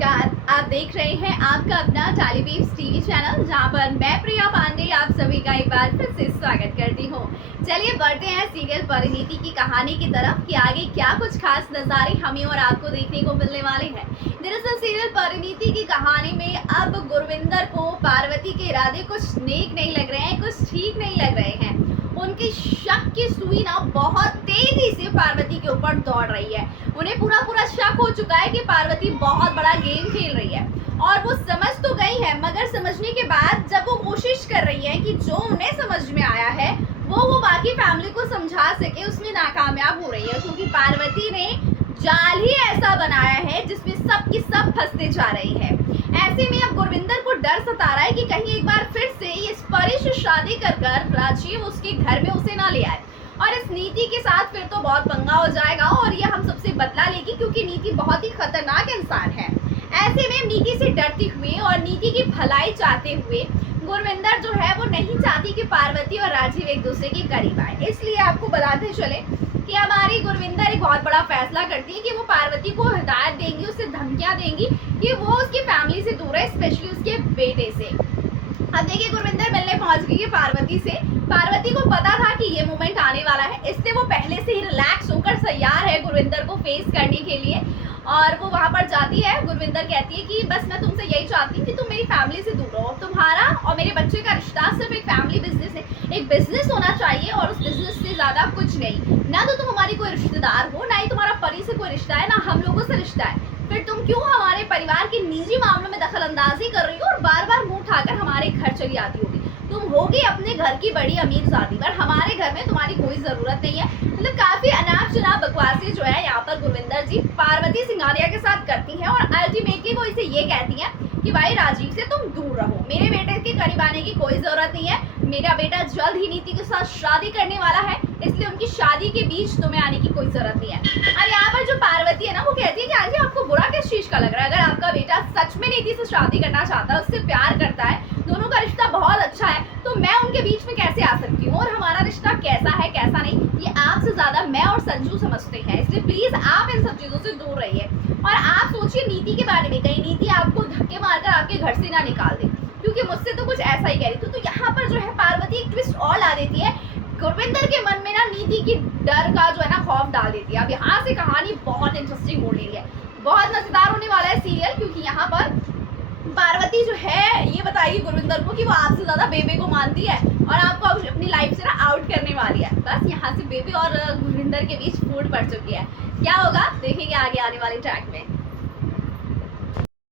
नमस्कार, आप देख रहे हैं आपका अपना टालीबीब्स टीवी चैनल, जहां पर मैं प्रिया पांडे आप सभी का एक बार फिर से स्वागत करती हूं। चलिए बढ़ते हैं सीरियल परिणीति की कहानी की तरफ कि आगे क्या कुछ खास नज़ारे हमें और आपको देखने को मिलने वाले हैं। दरअसल सीरियल परिणीति की कहानी में अब गुरविंदर को पार्वती के इरादे कुछ नेक नहीं लग रहे हैं, कुछ ठीक नहीं लग रहे हैं। उनकी शक की सुई ना बहुत तेजी से पार्वती के ऊपर दौड़ रही है। उन्हें पूरा शक हो चुका है कि पार्वती बहुत बड़ा गेम खेल रही है और वो समझ तो गई है, मगर समझने के बाद जब वो कोशिश कर रही है कि जो उन्हें समझ में आया है वो बाकी फैमिली को समझा सके, उसमें नाकामयाब हो रही है, क्योंकि पार्वती ने जाल ही ऐसा बनाया है जिसमें सब की सब फंसते जा रही है। ऐसे में अब गुरविंदर को डर सता रहा है कि कहीं एक बार फिर से इस परी से शादी कर राजीव उसके घर में उसे ना ले आए, और इस नीति के साथ फिर तो बहुत पंगा हो जाएगा और ये हम सबसे बदला लेगी, क्योंकि नीति बहुत ही खतरनाक इंसान है। ऐसे में नीति से डरते हुए और नीति की भलाई चाहते हुए गुरविंदर जो है वो नहीं चाहती कि पार्वती और राजीव एक दूसरे के करीब आए। इसलिए आपको बताते चले कि हमारी गुरविंदर एक बहुत बड़ा फैसला करती है कि वो पार्वती को हिदायत देंगी, उसे धमकियां देंगी कि वो उसकी फैमिली से दूर है, स्पेशली उसके बेटे से। अब देखिए, गुरविंदर मिलने पहुंच गई है पार्वती से। पार्वती को पता था कि ये मोमेंट आने वाला है, इसलिए वो पहले से ही रिलैक्स होकर तैयार है गुरविंदर को फेस करने के लिए। और वो वहां पर जाती है। गुरविंदर कहती है कि बस मैं तुमसे यही चाहती हूँ कि तुम मेरी फैमिली से दूर रहो। तुम्हारा और मेरे बच्चे का रिश्ता सिर्फ एक फैमिली बिजनेस है, एक बिजनेस होना चाहिए और उस बिजनेस से ज्यादा कुछ नहीं। ना तो तुम हमारी कोई रिश्तेदार हो, ना ही तुम्हारा परी से कोई रिश्ता है, ना हम लोगों से रिश्ता है। फिर तुम क्यों हमारे परिवार के निजी मामलों में दखल अंदाजी कर रही हो और बार बार मुंह उठाकर हमारे घर चली आती होगी। तुम होगी अपने घर की बड़ी अमीरजादी, पर हमारे घर में तुम्हारी कोई जरूरत नहीं है। मतलब काफी अनाप शनाप बकवासी जो है यहाँ पर गुरविंदर जी पार्वती सिंघानिया के साथ करती हैं, और अल्टीमेटली वो इसे ये कहती हैं कि भाई राजीव से तुम दूर रहो, मेरे बेटे के करीब आने की कोई जरूरत नहीं है। मेरा बेटा जल्द ही नीति के साथ शादी करने वाला है, इसलिए उनकी शादी के बीच तुम्हें आने की कोई जरूरत नहीं है। और यहाँ पर जो पार्वती है ना, वो कहती है कि आंटी आपको बुरा किस चीज का लग रहा है? अगर आपका बेटा सच में नीति से शादी करना चाहता है, उससे प्यार करता है, दोनों का रिश्ता बहुत अच्छा है, तो मैं उनके बीच में कैसे आ सकती हूँ? और हमारा रिश्ता कैसा है कैसा नहीं, ये आपसे ज्यादा मैं और संजू समझते हैं, इसलिए प्लीज आप इन सब चीजों से दूर रहिए। और आप सोचिए नीति के बारे में, कहीं नीति आपको धक्के मारकर आपके घर से ना निकाल दे, क्योंकि मुझसे तो कुछ ऐसा ही कह रही थी। तो यहाँ पर जो है पार्वती एक ट्विस्ट और ला देती है गुरविंदर के मन में ना, नीति की डर का जो है ना खौफ डाल देती है। अब यहाँ से कहानी बहुत इंटरेस्टिंग हो रही है, बहुत मजेदार होने वाला है सीरियल, क्योंकि यहाँ पर पार्वती जो है ये बताएगी गुरविंदर को कि वो आपसे ज्यादा बेबे को मानती है और आपको अपनी लाइफ से ना आउट करने वाली है। बस यहाँ से बेबे और गुरविंदर के बीच फूट पड़ चुकी है। क्या होगा देखेंगे आगे।